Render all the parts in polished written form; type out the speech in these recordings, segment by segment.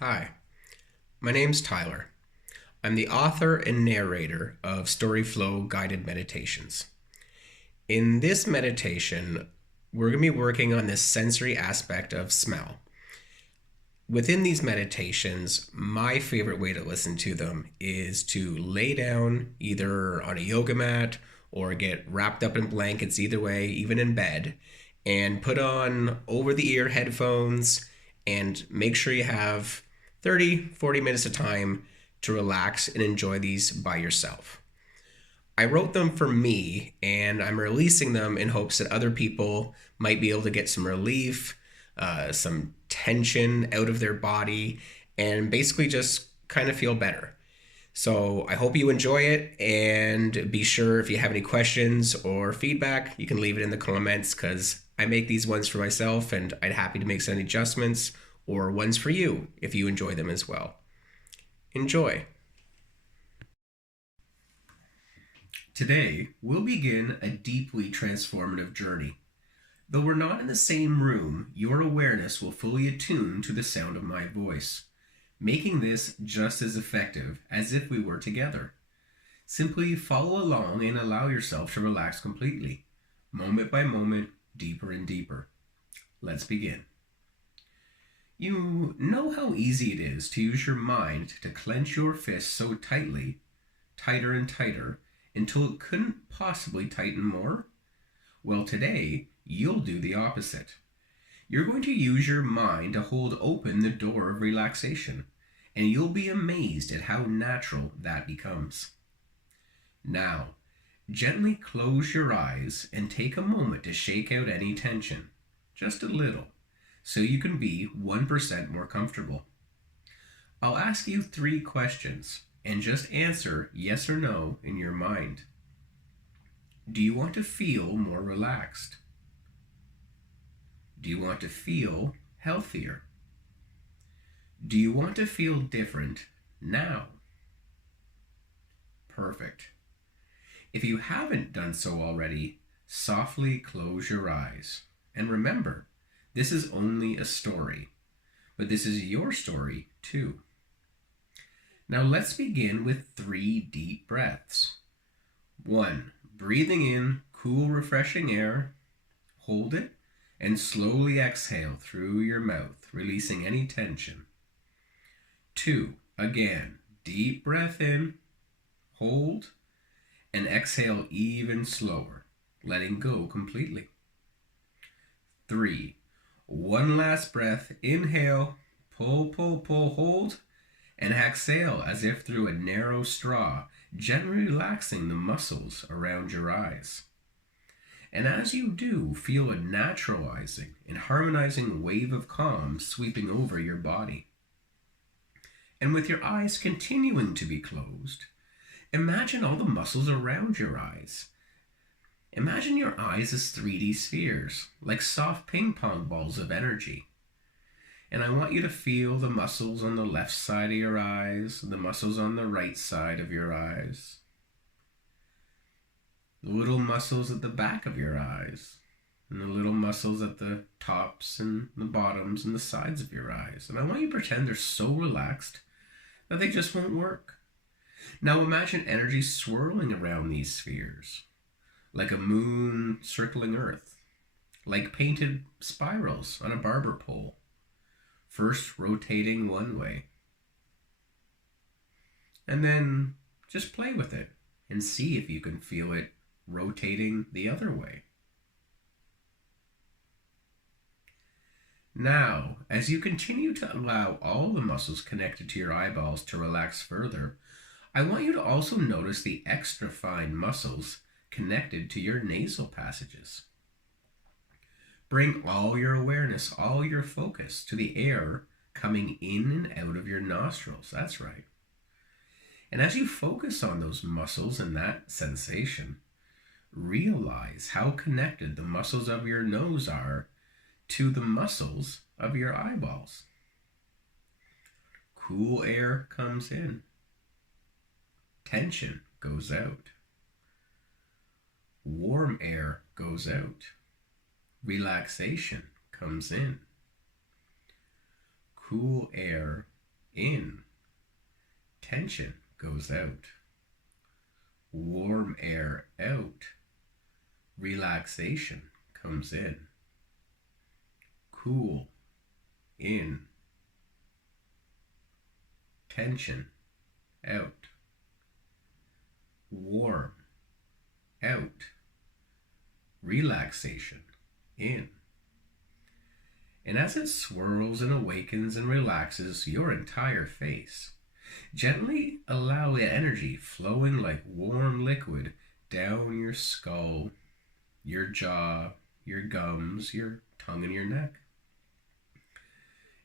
Hi, my name's Tyler. I'm the author and narrator of Storyflow guided meditations. In this meditation, we're going to be working on this sensory aspect of smell. Within these meditations, my favorite way to listen to them is to lay down either on a yoga mat or get wrapped up in blankets, either way, even in bed, and put on over the ear headphones and make sure you have 30-40 minutes of time to relax and enjoy these by yourself. I wrote them for me, and I'm releasing them in hopes that other people might be able to get some relief, some tension out of their body, and basically just kind of feel better. So I hope you enjoy it, and be sure if you have any questions or feedback, you can leave it in the comments because I make these ones for myself, and I'd happy to make some adjustments or ones for you if you enjoy them as well. Enjoy. Today, we'll begin a deeply transformative journey. Though we're not in the same room, your awareness will fully attune to the sound of my voice, making this just as effective as if we were together. Simply follow along and allow yourself to relax completely, moment by moment, deeper and deeper. Let's begin. You know how easy it is to use your mind to clench your fist so tightly, tighter and tighter, until it couldn't possibly tighten more? Well, today, you'll do the opposite. You're going to use your mind to hold open the door of relaxation, and you'll be amazed at how natural that becomes. Now, gently close your eyes and take a moment to shake out any tension, just a little, so you can be 1% more comfortable. I'll ask you 3 questions, and just answer yes or no in your mind. Do you want to feel more relaxed? Do you want to feel healthier? Do you want to feel different now? Perfect. If you haven't done so already, softly close your eyes. And remember, this is only a story, but this is your story too. Now let's begin with 3 deep breaths. 1. Breathing in cool, refreshing air. Hold it and slowly exhale through your mouth, releasing any tension. 2. Again, deep breath in, hold, and exhale even slower, letting go completely. 3. One last breath, inhale, pull, pull, pull, hold, and exhale as if through a narrow straw, gently relaxing the muscles around your eyes. And as you do, feel a naturalizing and harmonizing wave of calm sweeping over your body. And with your eyes continuing to be closed, imagine all the muscles around your eyes. Imagine your eyes as 3D spheres, like soft ping pong balls of energy. And I want you to feel the muscles on the left side of your eyes, the muscles on the right side of your eyes, the little muscles at the back of your eyes, and the little muscles at the tops and the bottoms and the sides of your eyes. And I want you to pretend they're so relaxed that they just won't work. Now imagine energy swirling around these spheres, like a moon circling Earth, like painted spirals on a barber pole, first rotating one way. And then just play with it and see if you can feel it rotating the other way. Now, as you continue to allow all the muscles connected to your eyeballs to relax further, I want you to also notice the extra fine muscles connected to your nasal passages. Bring all your awareness, all your focus to the air coming in and out of your nostrils. That's right. And as you focus on those muscles and that sensation, realize how connected the muscles of your nose are to the muscles of your eyeballs. Cool air comes in. Tension goes out. Warm air goes out. Relaxation comes in. Cool air in. Tension goes out. Warm air out. Relaxation comes in. Cool in. Tension out. Warm out. Relaxation in. And as it swirls and awakens and relaxes your entire face, gently allow the energy flowing like warm liquid down your skull, your jaw, your gums, your tongue, and your neck.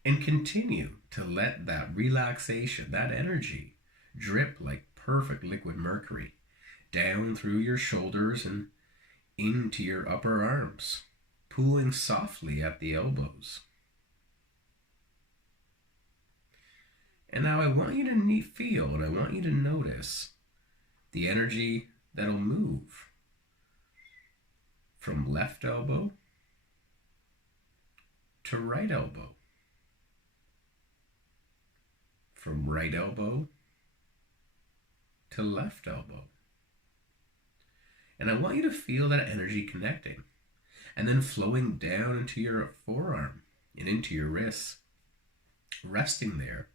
And continue to let that relaxation, that energy, drip like perfect liquid mercury down through your shoulders and into your upper arms, pooling softly at the elbows. And now I want you to feel and I want you to notice the energy that'll move from left elbow to right elbow, from right elbow to left elbow. And I want you to feel that energy connecting and then flowing down into your forearm and into your wrists, resting there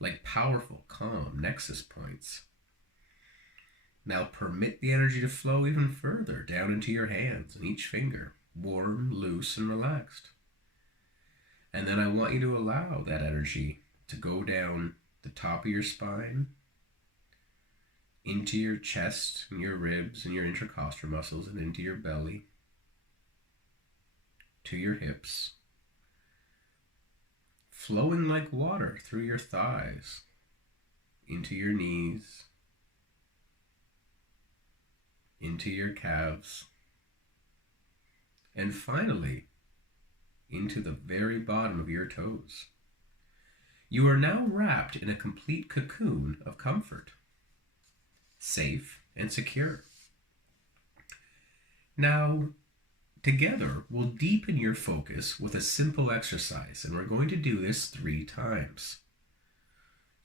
like powerful, calm nexus points. Now permit the energy to flow even further down into your hands and each finger, warm, loose, and relaxed. And then I want you to allow that energy to go down the top of your spine, into your chest and your ribs and your intercostal muscles and into your belly, to your hips, flowing like water through your thighs, into your knees, into your calves, and finally into the very bottom of your toes. You are now wrapped in a complete cocoon of comfort, safe and secure. Now, together, we'll deepen your focus with a simple exercise, and we're going to do this 3 times.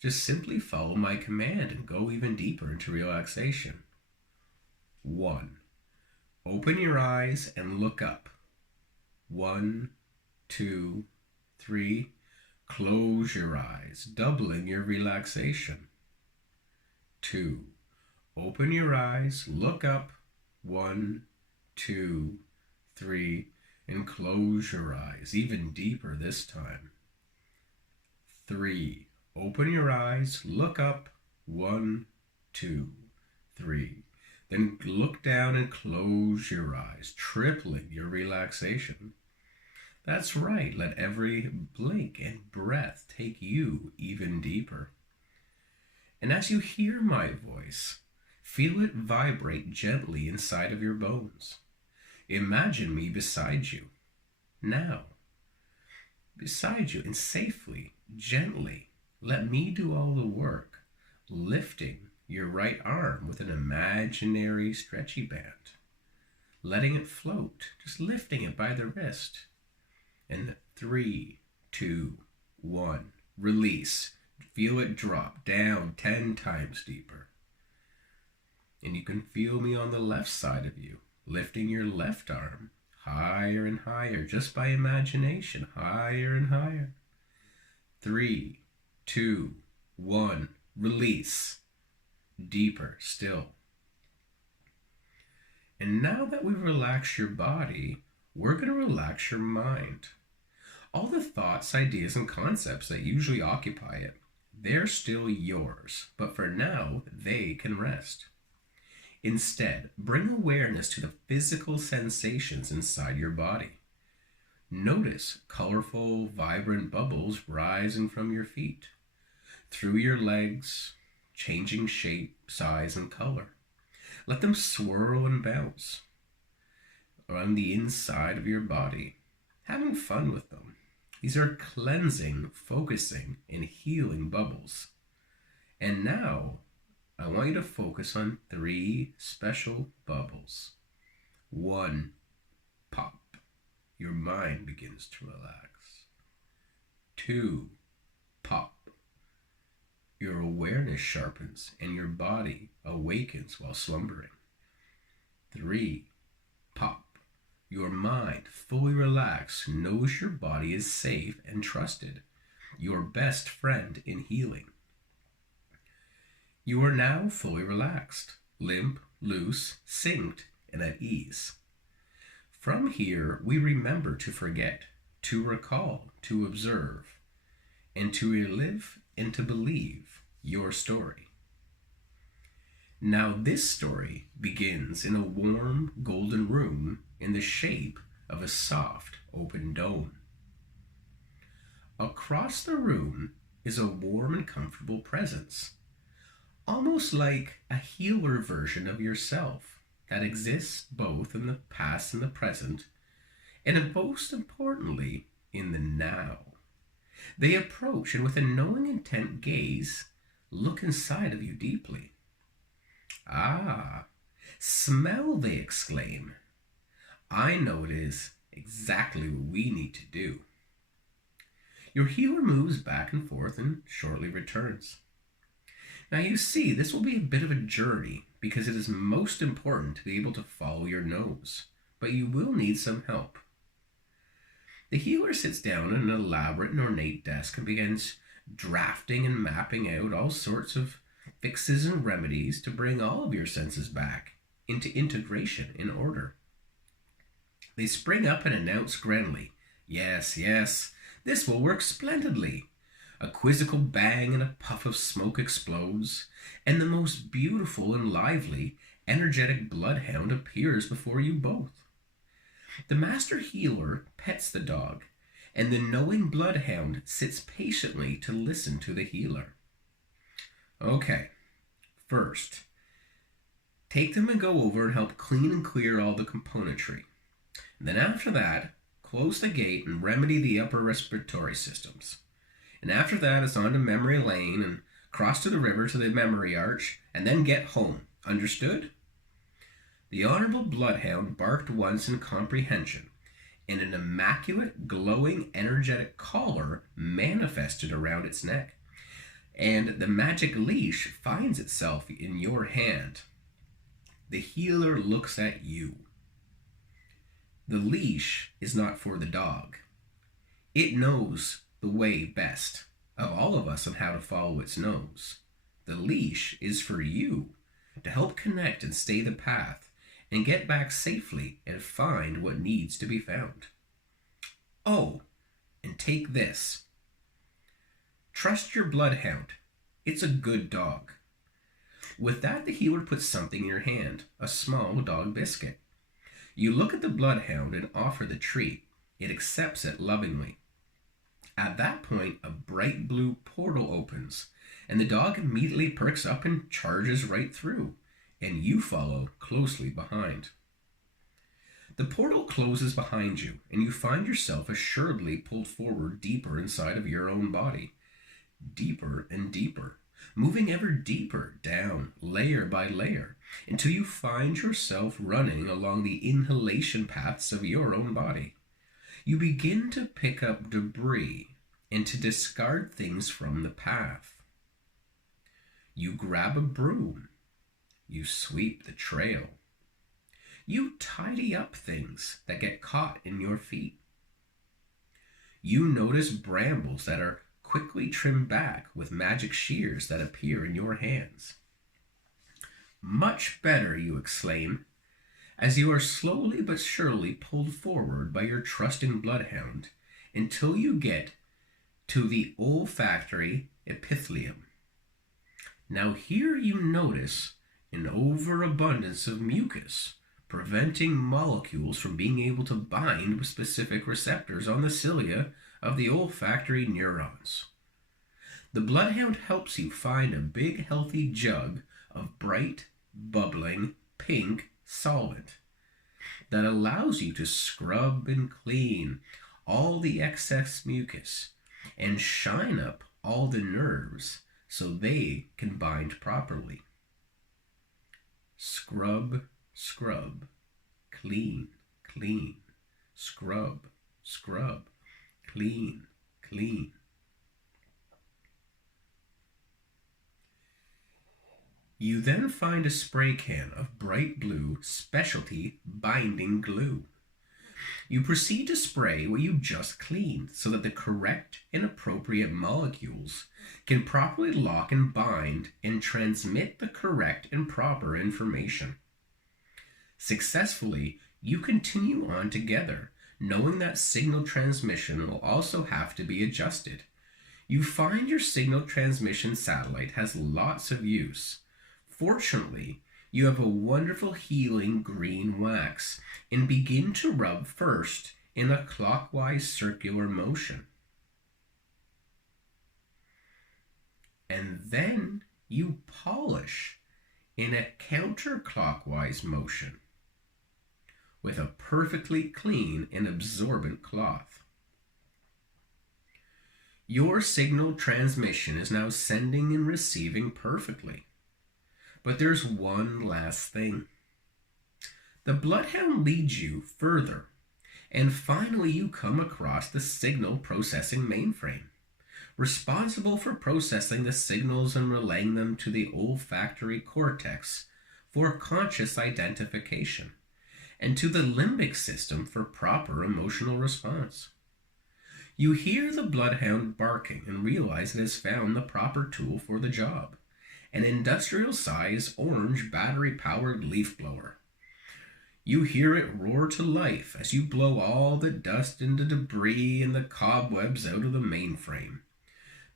Just simply follow my command and go even deeper into relaxation. 1. Open your eyes and look up. 1, 2, 3. Close your eyes, doubling your relaxation. 2. Open your eyes, look up. 1, 2, 3, and close your eyes, even deeper this time. 3. Open your eyes, look up. 1, 2, 3. Then look down and close your eyes, tripling your relaxation. That's right, let every blink and breath take you even deeper. And as you hear my voice, feel it vibrate gently inside of your bones. Imagine me beside you, now. Beside you, and safely, gently, let me do all the work, lifting your right arm with an imaginary stretchy band, letting it float, just lifting it by the wrist. And 3, 2, 1, release. Feel it drop down 10 times deeper. And you can feel me on the left side of you, lifting your left arm higher and higher, just by imagination, higher and higher. 3, 2, 1, release. Deeper still. And now that we've relaxed your body, we're going to relax your mind. All the thoughts, ideas, and concepts that usually occupy it, they're still yours, but for now, they can rest. Instead, bring awareness to the physical sensations inside your body. Notice colorful, vibrant bubbles rising from your feet, through your legs, changing shape, size, and color. Let them swirl and bounce around the inside of your body, having fun with them. These are cleansing, focusing, and healing bubbles. And now, I want you to focus on 3 special bubbles. 1, pop. Your mind begins to relax. 2, pop. Your awareness sharpens and your body awakens while slumbering. 3. Pop. Your mind, fully relaxed, knows your body is safe and trusted, your best friend in healing. You are now fully relaxed, limp, loose, synced, and at ease. From here, we remember to forget, to recall, to observe, and to relive and to believe your story. Now this story begins in a warm golden room in the shape of a soft open dome. Across the room is a warm and comfortable presence, almost like a healer version of yourself that exists both in the past and the present, and most importantly, in the now. They approach and with a knowing intent gaze, look inside of you deeply. Ah, smell, they exclaim. I know it is exactly what we need to do. Your healer moves back and forth and shortly returns. Now you see, this will be a bit of a journey because it is most important to be able to follow your nose, but you will need some help. The healer sits down at an elaborate and ornate desk and begins drafting and mapping out all sorts of fixes and remedies to bring all of your senses back into integration in order. They spring up and announce grandly, "Yes, yes, this will work splendidly." A quizzical bang and a puff of smoke explodes, and the most beautiful and lively, energetic bloodhound appears before you both. The master healer pets the dog, and the knowing bloodhound sits patiently to listen to the healer. Okay, first, take them and go over and help clean and clear all the componentry. And then after that, close the gate and remedy the upper respiratory systems. And after that, it's on to memory lane and cross to the river to the memory arch, and then get home. Understood? The Honorable Bloodhound barked once in comprehension, and an immaculate, glowing, energetic collar manifested around its neck, and the magic leash finds itself in your hand. The healer looks at you. The leash is not for the dog. It knows the way best of all of us on how to follow its nose. The leash is for you to help connect and stay the path and get back safely and find what needs to be found. Oh, and take this. Trust your bloodhound. It's a good dog. With that, the healer puts something in your hand, a small dog biscuit. You look at the bloodhound and offer the treat. It accepts it lovingly. At that point, a bright blue portal opens, and the dog immediately perks up and charges right through, and you follow closely behind. The portal closes behind you, and you find yourself assuredly pulled forward deeper inside of your own body. Deeper and deeper, moving ever deeper down, layer by layer, until you find yourself running along the inhalation paths of your own body. You begin to pick up debris and to discard things from the path. You grab a broom. You sweep the trail. You tidy up things that get caught in your feet. You notice brambles that are quickly trimmed back with magic shears that appear in your hands. Much better, you exclaim, as you are slowly but surely pulled forward by your trusting bloodhound until you get to the olfactory epithelium. Now here you notice an overabundance of mucus, preventing molecules from being able to bind with specific receptors on the cilia of the olfactory neurons. The bloodhound helps you find a big healthy jug of bright, bubbling, pink solvent that allows you to scrub and clean all the excess mucus and shine up all the nerves so they can bind properly. Scrub, scrub, clean, clean, scrub, scrub, clean, clean. You then find a spray can of bright blue specialty binding glue. You proceed to spray what you just cleaned so that the correct and appropriate molecules can properly lock and bind and transmit the correct and proper information. Successfully, you continue on together, knowing that signal transmission will also have to be adjusted. You find your signal transmission satellite has lots of use. Fortunately, you have a wonderful healing green wax and begin to rub first in a clockwise circular motion. And then you polish in a counterclockwise motion with a perfectly clean and absorbent cloth. Your signal transmission is now sending and receiving perfectly. But there's one last thing. The Bloodhound leads you further, and finally you come across the signal processing mainframe, responsible for processing the signals and relaying them to the olfactory cortex for conscious identification, and to the limbic system for proper emotional response. You hear the Bloodhound barking and realize it has found the proper tool for the job, an industrial-sized orange battery-powered leaf blower. You hear it roar to life as you blow all the dust and the debris and the cobwebs out of the mainframe,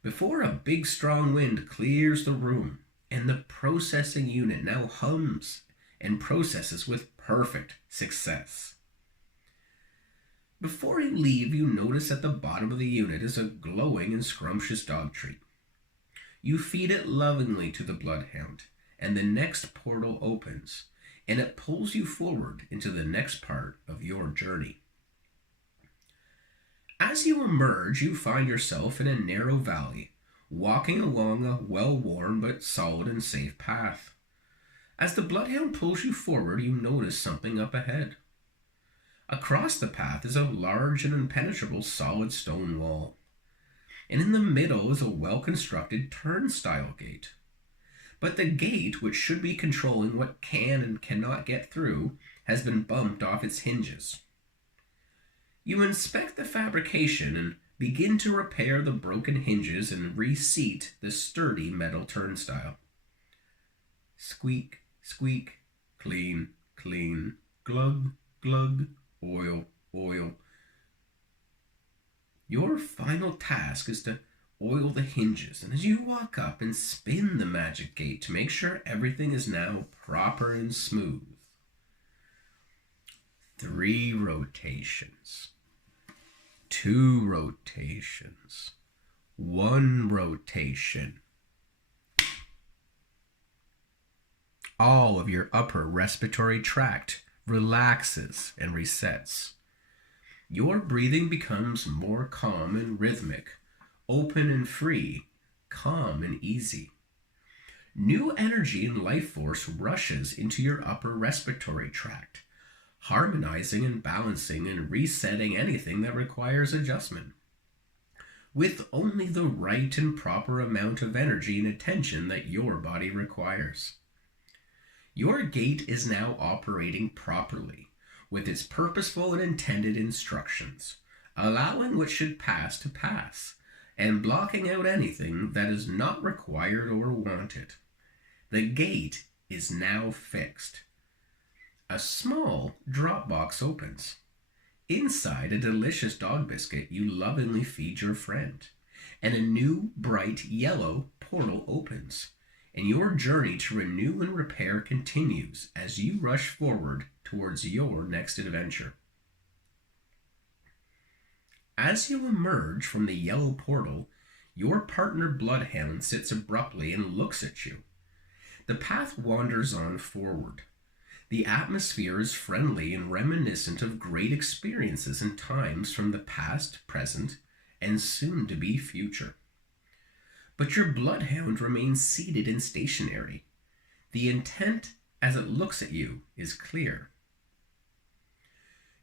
before a big strong wind clears the room and the processing unit now hums and processes with perfect success. Before you leave, you notice at the bottom of the unit is a glowing and scrumptious dog treat. You feed it lovingly to the Bloodhound, and the next portal opens, and it pulls you forward into the next part of your journey. As you emerge, you find yourself in a narrow valley, walking along a well-worn but solid and safe path. As the Bloodhound pulls you forward, you notice something up ahead. Across the path is a large and impenetrable solid stone wall, and in the middle is a well-constructed turnstile gate. But the gate, which should be controlling what can and cannot get through, has been bumped off its hinges. You inspect the fabrication and begin to repair the broken hinges and reseat the sturdy metal turnstile. Squeak, squeak, clean, clean, glug, glug, oil, oil. Your final task is to oil the hinges, and as you walk up and spin the magic gate to make sure everything is now proper and smooth. 3 rotations, 2 rotations, 1 rotation. All of your upper respiratory tract relaxes and resets. Your breathing becomes more calm and rhythmic, open and free, calm and easy. New energy and life force rushes into your upper respiratory tract, harmonizing and balancing and resetting anything that requires adjustment, with only the right and proper amount of energy and attention that your body requires. Your gate is now operating properly, with its purposeful and intended instructions, allowing what should pass to pass, and blocking out anything that is not required or wanted. The gate is now fixed. A small drop box opens. Inside, a delicious dog biscuit you lovingly feed your friend, and a new bright yellow portal opens, and your journey to renew and repair continues as you rush forward towards your next adventure. As you emerge from the yellow portal, your partner Bloodhound sits abruptly and looks at you. The path wanders on forward. The atmosphere is friendly and reminiscent of great experiences and times from the past, present, and soon-to-be future. But your Bloodhound remains seated and stationary. The intent as it looks at you is clear.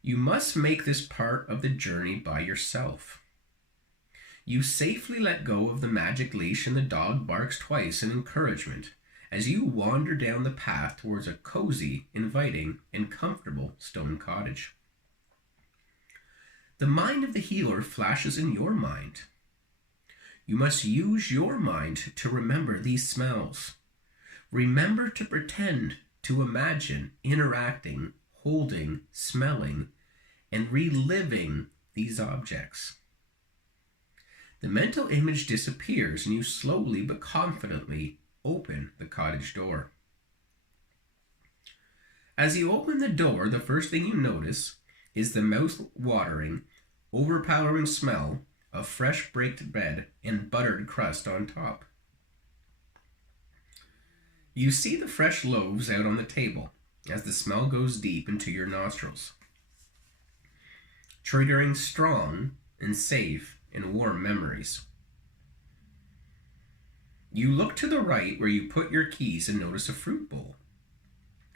You must make this part of the journey by yourself. You safely let go of the magic leash and the dog barks twice in encouragement as you wander down the path towards a cozy, inviting, and comfortable stone cottage. The mind of the healer flashes in your mind. You must use your mind to remember these smells. Remember to pretend to imagine interacting, holding, smelling, and reliving these objects. The mental image disappears and you slowly but confidently open the cottage door. As you open the door, the first thing you notice is the mouth-watering, overpowering smell of fresh baked bread and buttered crust on top. You see the fresh loaves out on the table as the smell goes deep into your nostrils, triggering strong and safe and warm memories. You look to the right where you put your keys and notice a fruit bowl.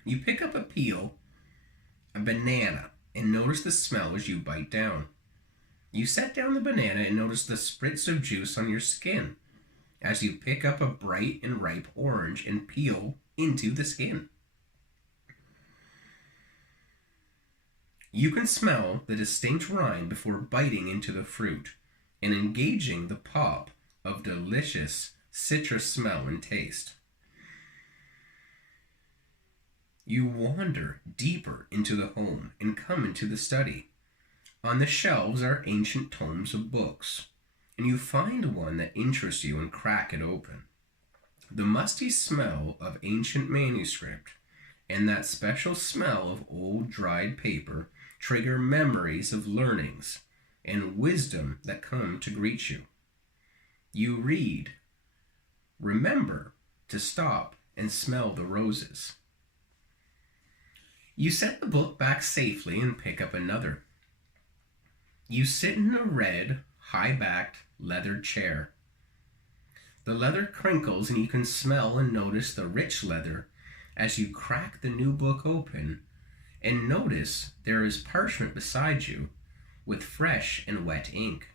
You pick up a banana, and notice the smell as you bite down. You set down the banana and notice the spritz of juice on your skin as you pick up a bright and ripe orange and peel into the skin. You can smell the distinct rind before biting into the fruit and engaging the pop of delicious citrus smell and taste. You wander deeper into the home and come into the study. On the shelves are ancient tomes of books, and you find one that interests you and crack it open. The musty smell of ancient manuscript and that special smell of old dried paper trigger memories of learnings and wisdom that come to greet you. You read, remember to stop and smell the roses. You set the book back safely and pick up another. You sit in a red, high-backed, leather chair. The leather crinkles and you can smell and notice the rich leather as you crack the new book open and notice there is parchment beside you with fresh and wet ink.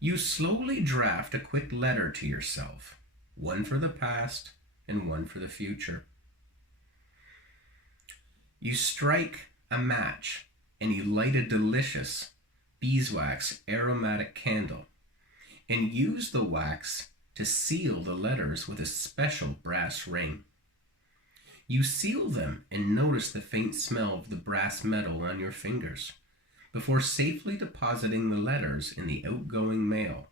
You slowly draft a quick letter to yourself, one for the past and one for the future. You strike a match and you light a delicious beeswax aromatic candle and use the wax to seal the letters with a special brass ring. You seal them and notice the faint smell of the brass metal on your fingers before safely depositing the letters in the outgoing mail.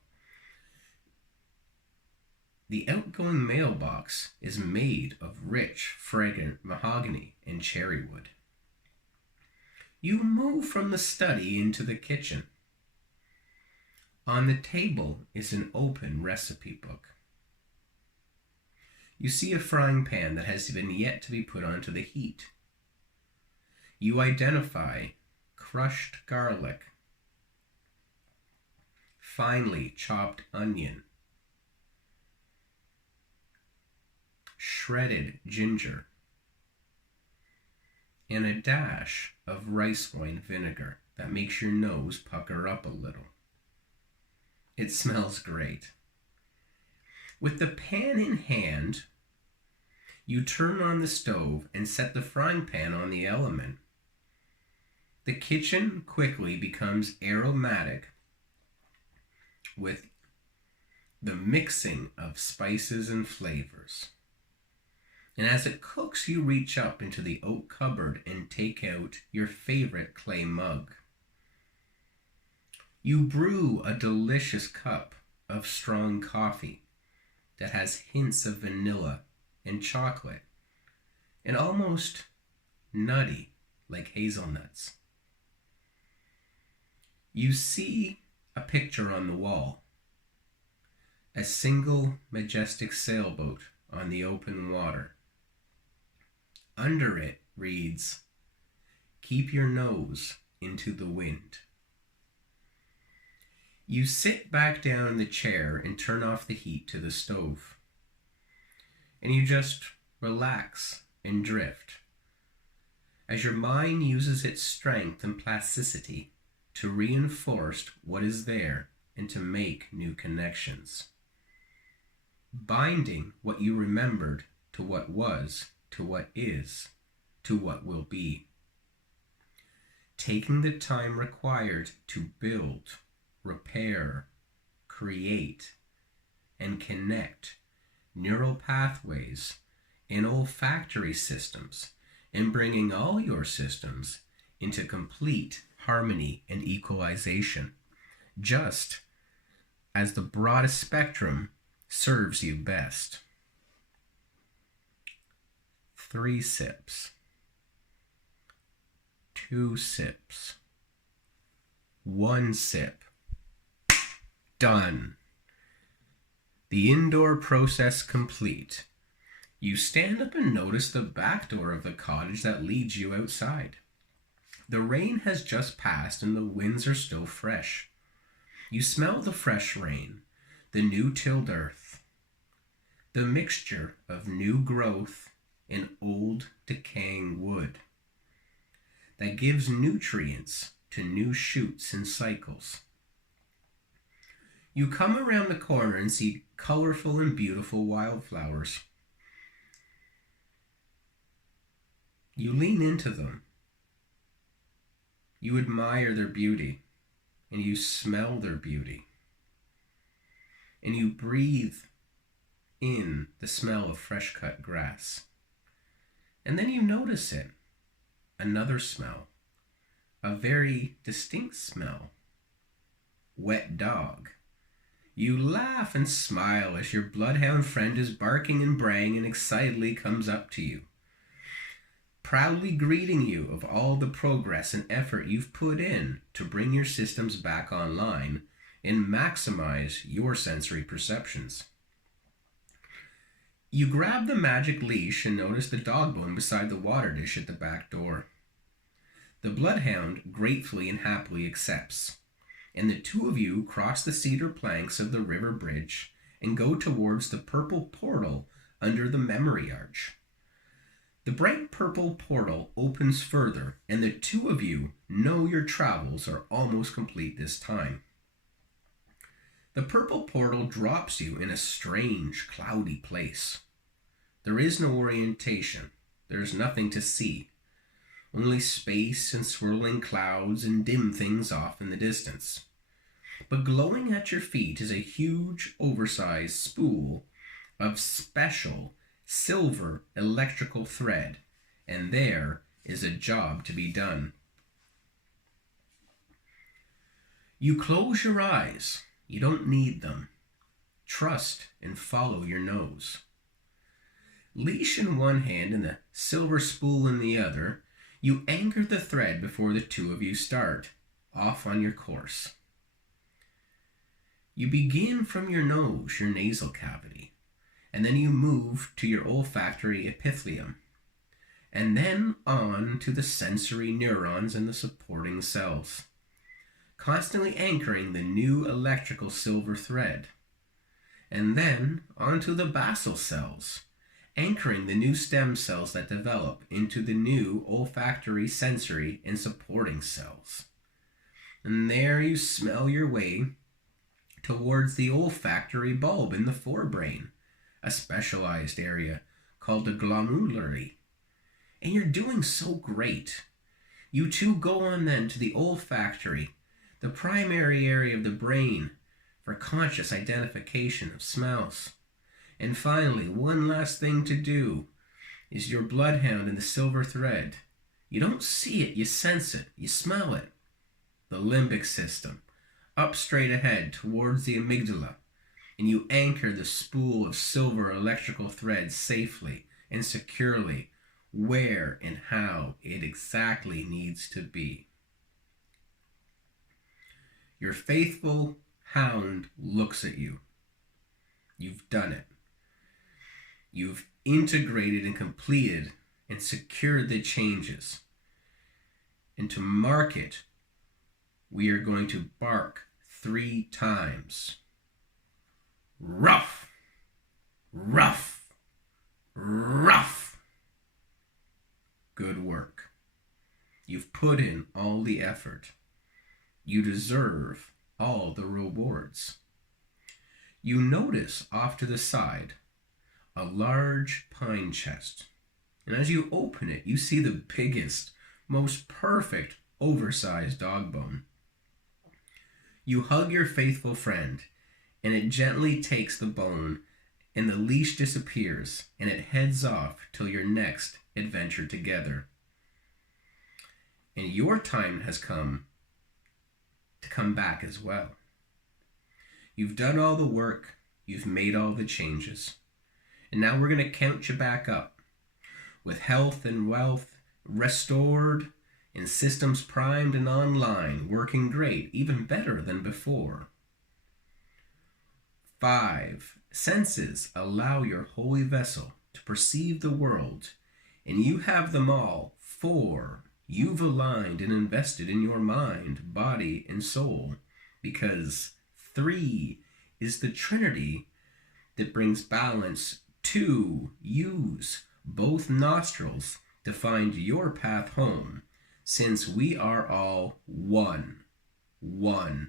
The outgoing mailbox is made of rich, fragrant mahogany and cherry wood. You move from the study into the kitchen. On the table is an open recipe book. You see a frying pan that has been yet to be put onto the heat. You identify crushed garlic, finely chopped onion, shredded ginger, and a dash of rice wine vinegar that makes your nose pucker up a little. It smells great. With the pan in hand, you turn on the stove and set the frying pan on the element. The kitchen quickly becomes aromatic with the mixing of spices and flavors. And as it cooks, you reach up into the oak cupboard and take out your favorite clay mug. You brew a delicious cup of strong coffee that has hints of vanilla and chocolate and almost nutty like hazelnuts. You see a picture on the wall, a single majestic sailboat on the open water. Under it reads, "Keep your nose into the wind." You sit back down in the chair and turn off the heat to the stove. And you just relax and drift as your mind uses its strength and plasticity to reinforce what is there and to make new connections. binding what you remembered to what was, to what is, to what will be. Taking the time required to build, repair, create, and connect neural pathways and olfactory systems, and bringing all your systems into complete harmony and equalization, just as the broadest spectrum serves you best. 3 sips, 2 sips, 1 sip. Done. The indoor process complete. You stand up and notice the back door of the cottage that leads you outside. The rain has just passed and the winds are still fresh. You smell the fresh rain, the new tilled earth, the mixture of new growth and old decaying wood that gives nutrients to new shoots and cycles. You come around the corner and see colorful and beautiful wildflowers. You lean into them. You admire their beauty, and you smell their beauty. And you breathe in the smell of fresh cut grass. And then you notice it, another smell, a very distinct smell, wet dog. You laugh and smile as your bloodhound friend is barking and braying and excitedly comes up to you, proudly greeting you of all the progress and effort you've put in to bring your systems back online and maximize your sensory perceptions. You grab the magic leash and notice the dog bone beside the water dish at the back door. The bloodhound gratefully and happily accepts, and the two of you cross the cedar planks of the river bridge and go towards the purple portal under the memory arch. The bright purple portal opens further, and the two of you know your travels are almost complete this time. The purple portal drops you in a strange, cloudy place. There is no orientation. There is nothing to see. Only space and swirling clouds and dim things off in the distance. But glowing at your feet is a huge, oversized spool of special silver electrical thread, and there is a job to be done. You close your eyes. You don't need them. Trust and follow your nose. Leash in one hand and the silver spool in the other, you anchor the thread before the two of you start off on your course. You begin from your nose, your nasal cavity, and then you move to your olfactory epithelium, and then on to the sensory neurons and the supporting cells, constantly anchoring the new electrical silver thread, and then onto the basal cells, anchoring the new stem cells that develop into the new olfactory, sensory, and supporting cells. And there you smell your way towards the olfactory bulb in the forebrain, a specialized area called the glomeruli. And you're doing so great. You two go on then to the olfactory, the primary area of the brain for conscious identification of smells. And finally, one last thing to do is your bloodhound and the silver thread. You don't see it, you sense it, you smell it. The limbic system, up straight ahead towards the amygdala, and you anchor the spool of silver electrical thread safely and securely where and how it exactly needs to be. Your faithful hound looks at you. You've done it. You've integrated and completed and secured the changes. And to mark it, we are going to bark 3 times. Ruff, ruff, ruff. Good work. You've put in all the effort. You deserve all the rewards. You notice off to the side a large pine chest. And as you open it, you see the biggest, most perfect, oversized dog bone. You hug your faithful friend, and it gently takes the bone, and the leash disappears, and it heads off till your next adventure together. And your time has come to come back as well. You've done all the work, you've made all the changes, and now we're going to count you back up with health and wealth restored and systems primed and online, working great, even better than before. 5. Senses allow your holy vessel to perceive the world, and you have them all. 4. You've aligned and invested in your mind, body, and soul, because 3 is the Trinity that brings balance. 2. Use both nostrils to find your path home, since we are all one, wide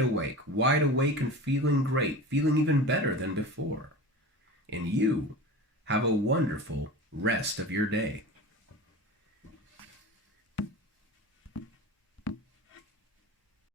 awake and feeling great, feeling even better than before. And you have a wonderful rest of your day.